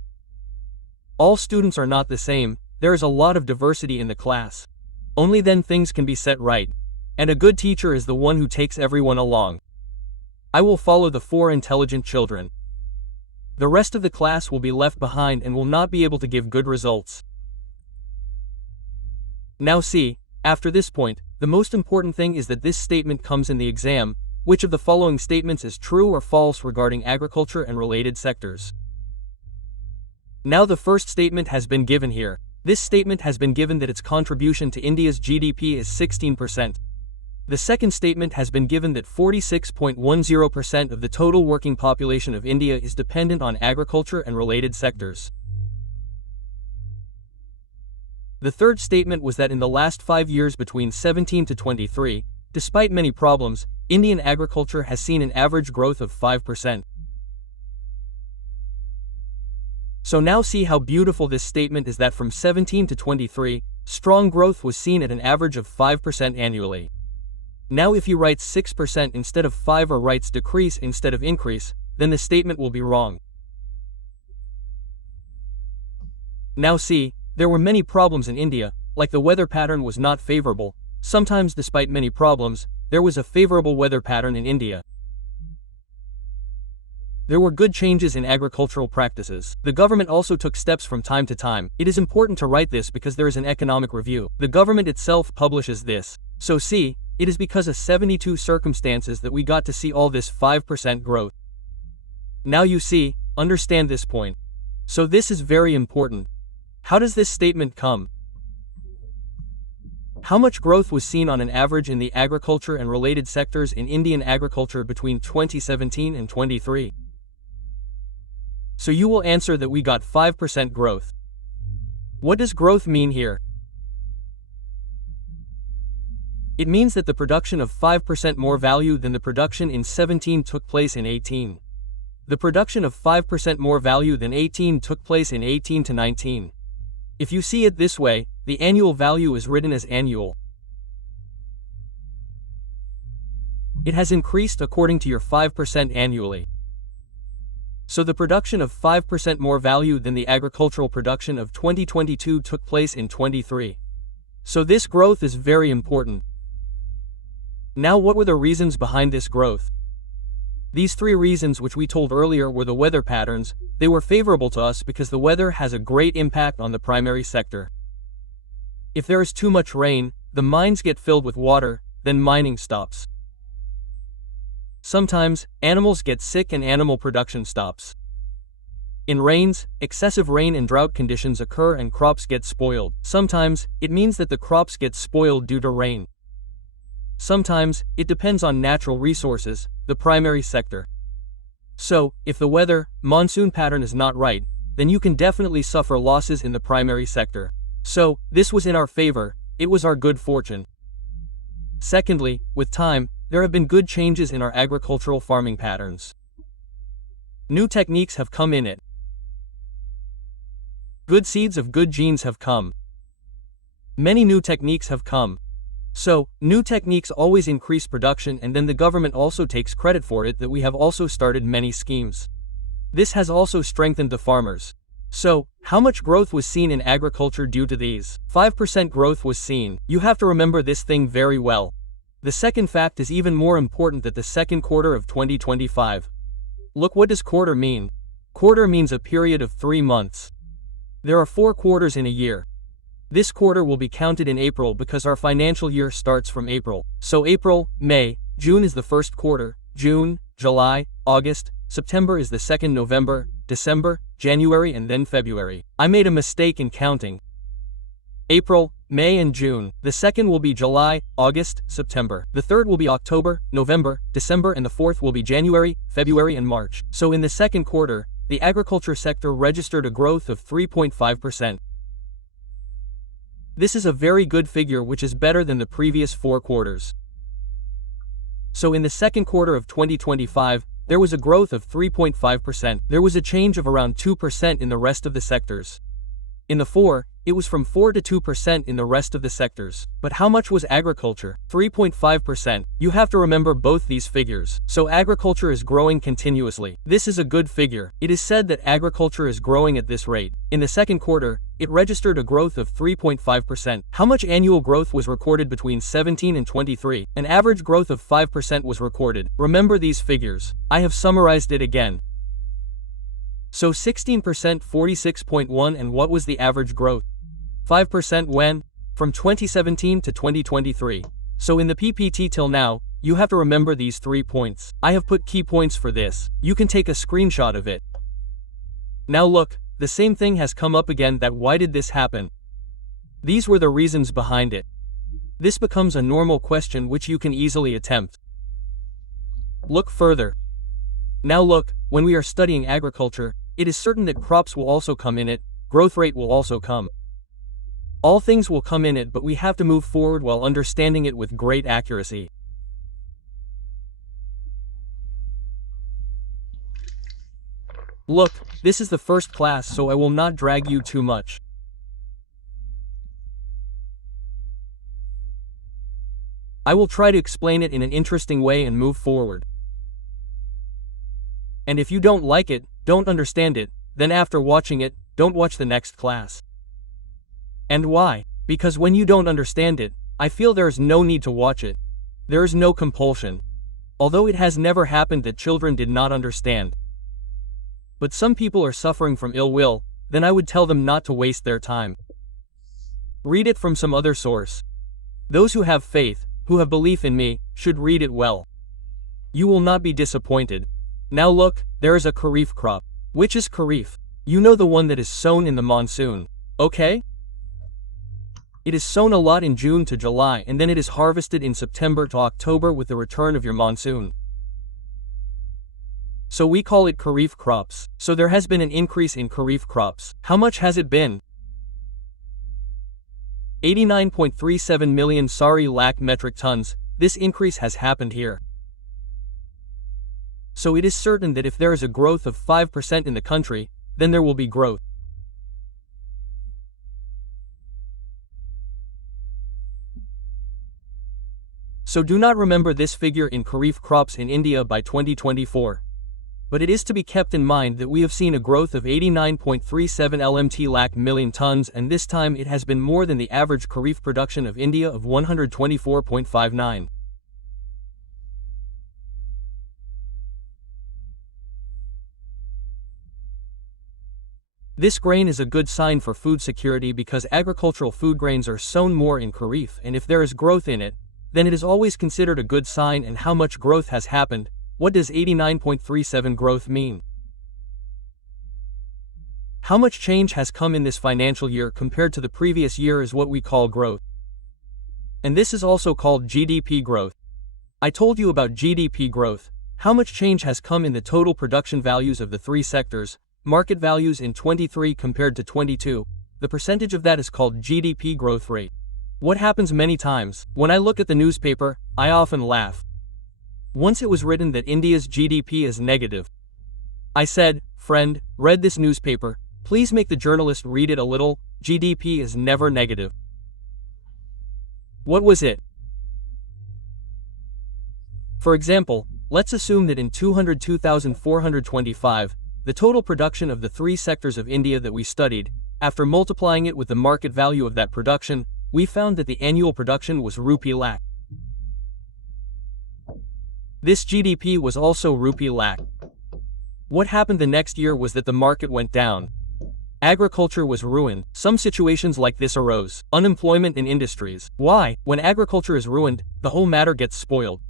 All students are not the same, there is a lot of diversity in the class. Only then things can be set right. And a good teacher is the one who takes everyone along. I will follow the 4 intelligent children. The rest of the class will be left behind and will not be able to give good results. Now see, after this point, the most important thing is that this statement comes in the exam. Which of the following statements is true or false regarding agriculture and related sectors? Now the first statement has been given here. This statement has been given that its contribution to India's GDP is 16%. The second statement has been given that 46.10% of the total working population of India is dependent on agriculture and related sectors. The third statement was that in the last 5 years between 17 to 23, despite many problems, Indian agriculture has seen an average growth of 5%. So now see how beautiful this statement is that from 17 to 23, strong growth was seen at an average of 5% annually. Now if you write 6% instead of 5 or writes decrease instead of increase, then the statement will be wrong. Now see, there were many problems in India, like the weather pattern was not favorable. Sometimes despite many problems, there was a favorable weather pattern in India. There were good changes in agricultural practices. The government also took steps from time to time. It is important to write this because there is an economic review. The government itself publishes this. So see, it is because of 72 circumstances that we got to see all this 5% growth. Now you see, understand this point. So this is very important. How does this statement come? How much growth was seen on an average in the agriculture and related sectors in Indian agriculture between 2017 and 23? So you will answer that we got 5% growth. What does growth mean here? It means that the production of 5% more value than the production in 17 took place in 18. The production of 5% more value than 18 took place in 18 to 19. If you see it this way, the annual value is written as annual. It has increased according to your 5% annually. So the production of 5% more value than the agricultural production of 2022 took place in 23. So this growth is very important. Now what were the reasons behind this growth? These 3 reasons which we told earlier were the weather patterns. They were favorable to us because the weather has a great impact on the primary sector. If there is too much rain, the mines get filled with water, then mining stops. Sometimes, animals get sick and animal production stops. In rains, excessive rain and drought conditions occur and crops get spoiled. Sometimes, it means that the crops get spoiled due to rain. Sometimes, it depends on natural resources, the primary sector. So, if the weather, monsoon pattern is not right, then you can definitely suffer losses in the primary sector. So, this was in our favor, it was our good fortune. Secondly, with time, there have been good changes in our agricultural farming patterns. New techniques have come in it. Good seeds of good genes have come. Many new techniques have come. So, new techniques always increase production, and then the government also takes credit for it that we have also started many schemes. This has also strengthened the farmers. So, how much growth was seen in agriculture due to these? 5% growth was seen. You have to remember this thing very well. The second fact is even more important, that the second quarter of 2025. Look, what does quarter mean? Quarter means a period of 3 months. There are 4 quarters in a year. This quarter will be counted in April because our financial year starts from April. So April, May, June is the first quarter, June, July, August, September is the second, November, December, January, and then February. I made a mistake in counting. April, May and June. The second will be July, August, September. The third will be October, November, December, and the fourth will be January, February, and March. So in the second quarter, the agriculture sector registered a growth of 3.5%. This is a very good figure, which is better than the previous 4 quarters. So in the second quarter of 2025, there was a growth of 3.5%. There was a change of around 2% in the rest of the sectors. In the 4, It was from 4 to 2% in the rest of the sectors. But how much was agriculture? 3.5%. You have to remember both these figures. So agriculture is growing continuously. This is a good figure. It is said that agriculture is growing at this rate. In the second quarter, it registered a growth of 3.5%. How much annual growth was recorded between 17 and 23? An average growth of 5% was recorded. Remember these figures. I have summarized it again. So 16%, 46.1, and what was the average growth? 5% when? From 2017 to 2023. So in the PPT till now, you have to remember these 3 points. I have put key points for this. You can take a screenshot of it. Now look, the same thing has come up again, that why did this happen? These were the reasons behind it. This becomes a normal question which you can easily attempt. Look further. Now look, when we are studying agriculture, it is certain that crops will also come in it, growth rate will also come. All things will come in it, but we have to move forward while understanding it with great accuracy. Look, this is the first class, so I will not drag you too much. I will try to explain it in an interesting way and move forward. And if you don't like it, don't understand it, then after watching it, don't watch the next class. And why? Because when you don't understand it, I feel there is no need to watch it. There is no compulsion. Although it has never happened that children did not understand. But some people are suffering from ill will, then I would tell them not to waste their time. Read it from some other source. Those who have faith, who have belief in me, should read it well. You will not be disappointed. Now look, there is a Kharif crop. Which is Kharif? You know, the one that is sown in the monsoon. Okay? It is sown a lot in June to July, and then it is harvested in September to October with the return of your monsoon. So we call it Kharif crops. So there has been an increase in Kharif crops. How much has it been? 89.37 million lakh metric tons. This increase has happened here. So it is certain that if there is a growth of 5% in the country, then there will be growth. So do not remember this figure in Kharif crops in India by 2024. But it is to be kept in mind that we have seen a growth of 89.37 LMT lakh million tons, and this time it has been more than the average Kharif production of India of 124.59. This grain is a good sign for food security because agricultural food grains are sown more in Kharif, and if there is growth in it, then it is always considered a good sign. And how much growth has happened? What does 89.37 growth mean? How much change has come in this financial year compared to the previous year is what we call growth. And this is also called GDP growth. I told you about GDP growth. How much change has come in the total production values of the three sectors, market values in 23 compared to 22, the percentage of that is called GDP growth rate. What happens many times, when I look at the newspaper, I often laugh. Once it was written that India's GDP is negative. I said, friend, read this newspaper, please make the journalist read it a little. GDP is never negative. What was it? For example, let's assume that in 202,425, the total production of the three sectors of India that we studied, after multiplying it with the market value of that production, we found that the annual production was rupee lakh. This GDP was also rupee lakh. What happened the next year was that the market went down. Agriculture was ruined. Some situations like this arose. Unemployment in industries. Why? When agriculture is ruined, the whole matter gets spoiled.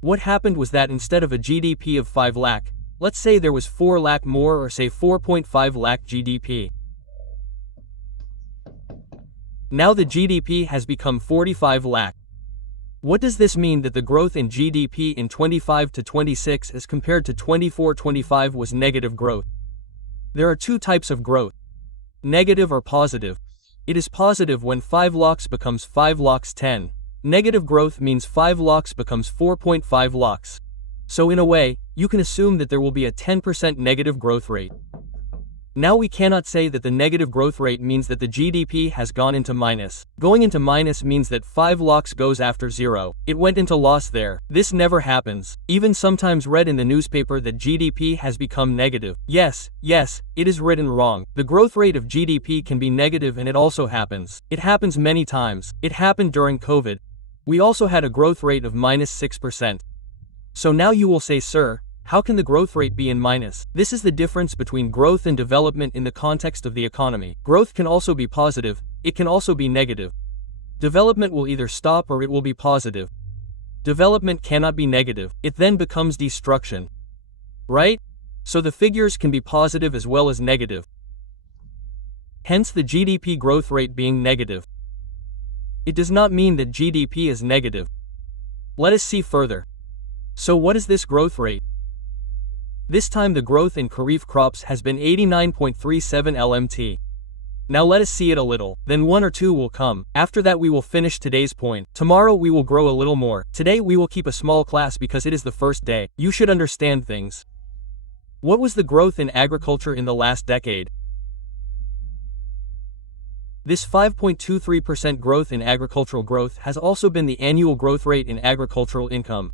What happened was that instead of a GDP of 5 lakh, let's say there was 4 lakh more, or say 4.5 lakh GDP. Now the GDP has become 45 lakh. What does this mean? That the growth in GDP in 25 to 26 as compared to 24-25 was negative growth. There are two types of growth. Negative or positive. It is positive when 5 lakhs becomes 5 lakhs 10. Negative growth means 5 lakhs becomes 4.5 lakhs. So in a way, you can assume that there will be a 10% negative growth rate. Now we cannot say that the negative growth rate means that the GDP has gone into minus. Going into minus means that 5 lakhs goes after 0. It went into loss there. This never happens. Even sometimes read in the newspaper that GDP has become negative. Yes, it is written wrong. The growth rate of GDP can be negative, and it also happens. It happens many times. It happened during COVID. We also had a growth rate of minus 6%. So now you will say, sir, how can the growth rate be in minus? This is the difference between growth and development in the context of the economy. Growth can also be positive, it can also be negative. Development will either stop or it will be positive. Development cannot be negative, it then becomes destruction. Right? So the figures can be positive as well as negative. Hence the GDP growth rate being negative. It does not mean that GDP is negative. Let us see further. So what is this growth rate? This time the growth in Kharif crops has been 89.37 LMT. Now let us see it a little, then 1 or 2 will come. After that we will finish today's point. Tomorrow we will grow a little more. Today we will keep a small class because it is the first day. You should understand things. What was the growth in agriculture in the last decade? This 5.23% growth in agricultural growth has also been the annual growth rate in agricultural income.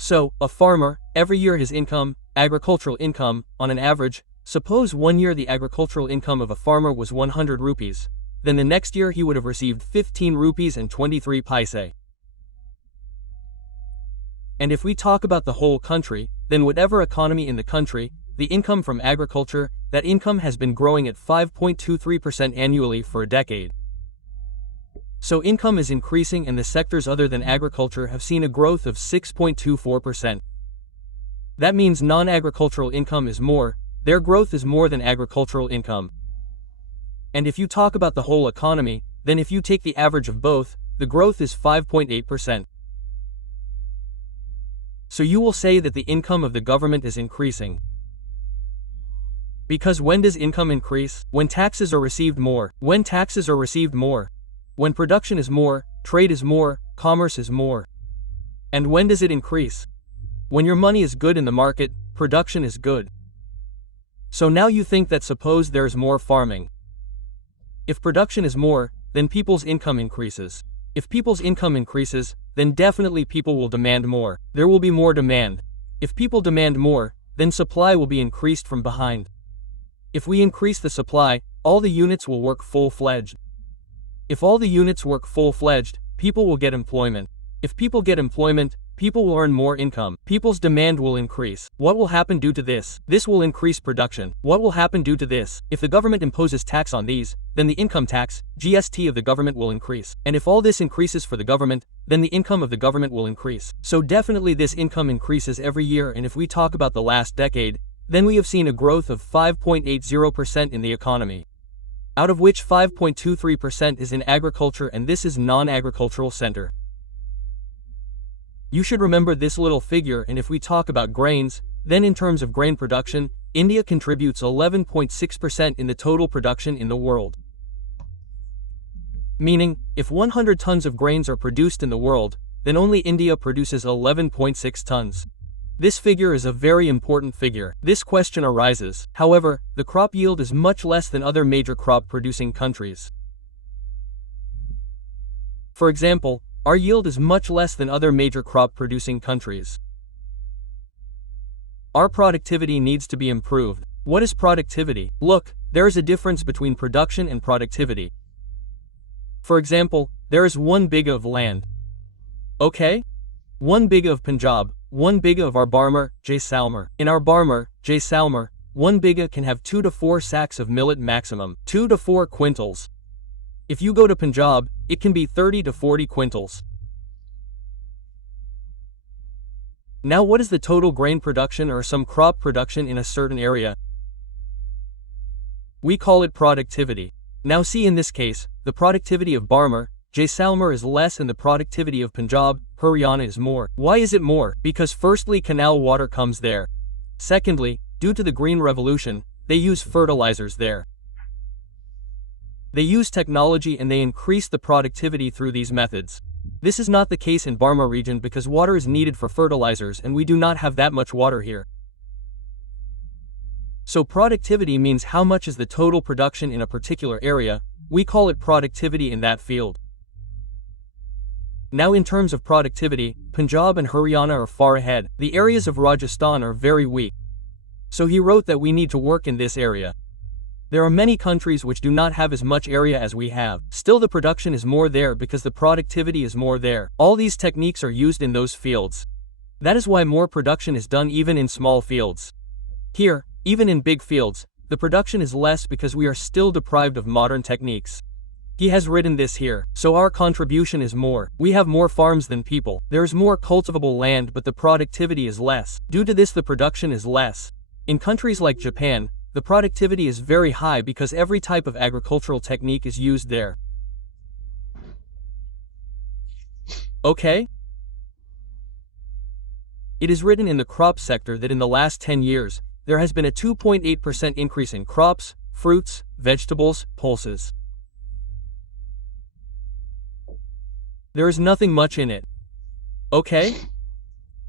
So, a farmer, every year his income, agricultural income, on an average, suppose 1 year the agricultural income of a farmer was 100 rupees, then the next year he would have received 15 rupees and 23 paise. And if we talk about the whole country, then whatever economy in the country, the income from agriculture, that income has been growing at 5.23% annually for a decade. So income is increasing and the sectors other than agriculture have seen a growth of 6.24%. That means non-agricultural income is more, their growth is more than agricultural income. And if you talk about the whole economy, then if you take the average of both, the growth is 5.8%. So you will say that the income of the government is increasing. Because when does income increase? When taxes are received more. When taxes are received more. When production is more, trade is more, commerce is more. And when does it increase? When your money is good in the market, production is good. So now you think that suppose there is more farming. If production is more, then people's income increases. If people's income increases, then definitely people will demand more. There will be more demand. If people demand more, then supply will be increased from behind. If we increase the supply, all the units will work full-fledged. If all the units work full-fledged, people will get employment. If people get employment, people will earn more income. People's demand will increase. What will happen due to this? This will increase production. What will happen due to this? If the government imposes tax on these, then the income tax, GST of the government will increase. And if all this increases for the government, then the income of the government will increase. So definitely this income increases every year, and if we talk about the last decade, then we have seen a growth of 5.80% in the economy, out of which 5.23% is in agriculture, and this is non-agricultural center. You should remember this little figure, and if we talk about grains, then in terms of grain production, India contributes 11.6% in the total production in the world. Meaning, if 100 tons of grains are produced in the world, then only India produces 11.6 tons. This figure is a very important figure. This question arises. However, the crop yield is much less than other major crop-producing countries. For example, our yield is much less than other major crop-producing countries. Our productivity needs to be improved. What is productivity? Look, there is a difference between production and productivity. For example, there is 1 bigha of land. Okay? 1 bigha of Punjab, 1 bigha of our Barmer, Jaisalmer. In our Barmer, Jaisalmer, 1 bigha can have 2 to 4 sacks of millet maximum, 2 to 4 quintals. If you go to Punjab, it can be 30 to 40 quintals. Now what is the total grain production or some crop production in a certain area? We call it productivity. Now see, in this case, the productivity of Barmer, Jaisalmer is less and the productivity of Punjab, Haryana is more. Why is it more? Because firstly, canal water comes there. Secondly, due to the Green Revolution, they use fertilizers there. They use technology and they increase the productivity through these methods. This is not the case in Barmer region because water is needed for fertilizers and we do not have that much water here. So productivity means how much is the total production in a particular area. We call it productivity in that field. Now in terms of productivity, Punjab and Haryana are far ahead. The areas of Rajasthan are very weak. So he wrote that we need to work in this area. There are many countries which do not have as much area as we have. Still the production is more there because the productivity is more there. All these techniques are used in those fields. That is why more production is done even in small fields. Here, even in big fields, the production is less because we are still deprived of modern techniques. He has written this here. So our contribution is more. We have more farms than people. There is more cultivable land but the productivity is less. Due to this the production is less. In countries like Japan, the productivity is very high because every type of agricultural technique is used there. Okay? It is written in the crop sector that in the last 10 years, there has been a 2.8% increase in crops, fruits, vegetables, pulses. There is nothing much in it. Okay?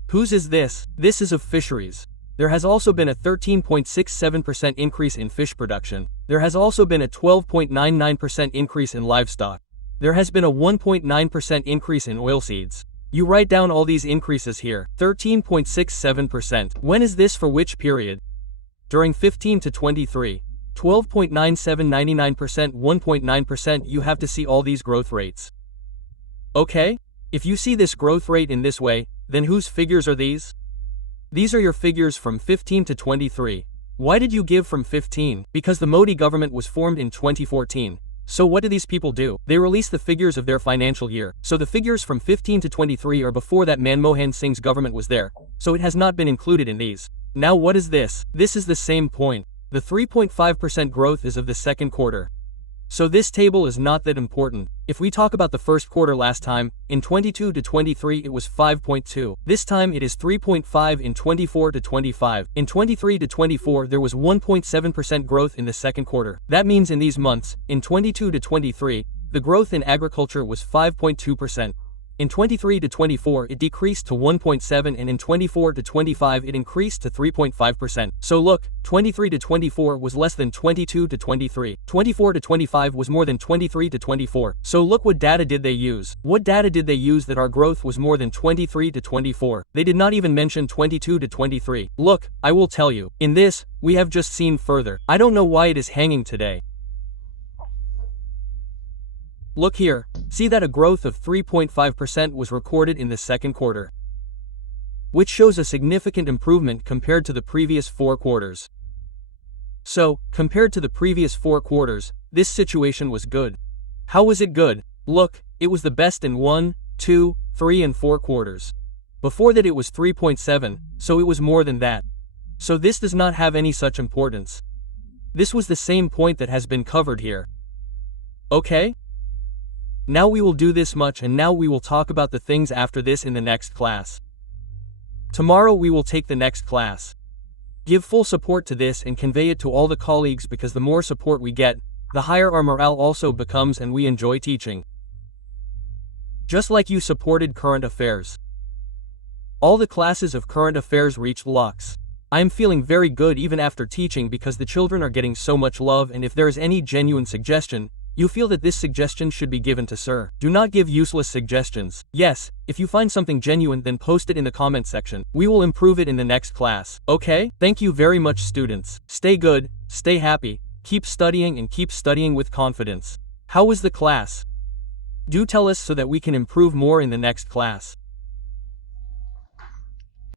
Whose is this? This is of fisheries. There has also been a 13.67% increase in fish production. There has also been a 12.99% increase in livestock. There has been a 1.9% increase in oilseeds. You write down all these increases here. 13.67%. When is this for which period? During 15 to 23. 12.9799%, 1.9%. You have to see all these growth rates. Okay? If you see this growth rate in this way, then whose figures are these? These are your figures from 15 to 23. Why did you give from 15? Because the Modi government was formed in 2014. So what do these people do? They release the figures of their financial year. So the figures from 15 to 23 are before that Manmohan Singh's government was there. So it has not been included in these. Now what is this? This is the same point. The 3.5% growth is of the second quarter. So this table is not that important. If we talk about the first quarter last time, in 22 to 23 it was 5.2. This time it is 3.5 in 24 to 25. In 23 to 24 there was 1.7% growth in the second quarter. That means in these months, in 22 to 23, the growth in agriculture was 5.2%. In 23 to 24 it decreased to 1.7 and in 24 to 25 it increased to 3.5%. So look, 23 to 24 was less than 22 to 23. 24 to 25 was more than 23 to 24. So look what data did they use. What data did they use that our growth was more than 23 to 24? They did not even mention 22 to 23. Look, I will tell you. In this, we have just seen further. I don't know why it is hanging today. Look here, see that a growth of 3.5% was recorded in the second quarter, which shows a significant improvement compared to the previous 4 quarters. So, compared to the previous 4 quarters, this situation was good. How was it good? Look, it was the best in 1, 2, 3 and 4 quarters. Before that it was 3.7, so it was more than that. So this does not have any such importance. This was the same point that has been covered here. Okay? Now we will do this much and now we will talk about the things after this in the next class. Tomorrow we will take the next class. Give full support to this and convey it to all the colleagues because the more support we get, the higher our morale also becomes and we enjoy teaching. Just like you supported current affairs. All the classes of current affairs reached lux. I am feeling very good even after teaching because the children are getting so much love and if there is any genuine suggestion, you feel that this suggestion should be given to sir. Do not give useless suggestions. Yes, if you find something genuine then post it in the comment section. We will improve it in the next class. Okay? Thank you very much students. Stay good, stay happy, keep studying and keep studying with confidence. How was the class? Do tell us so that we can improve more in the next class.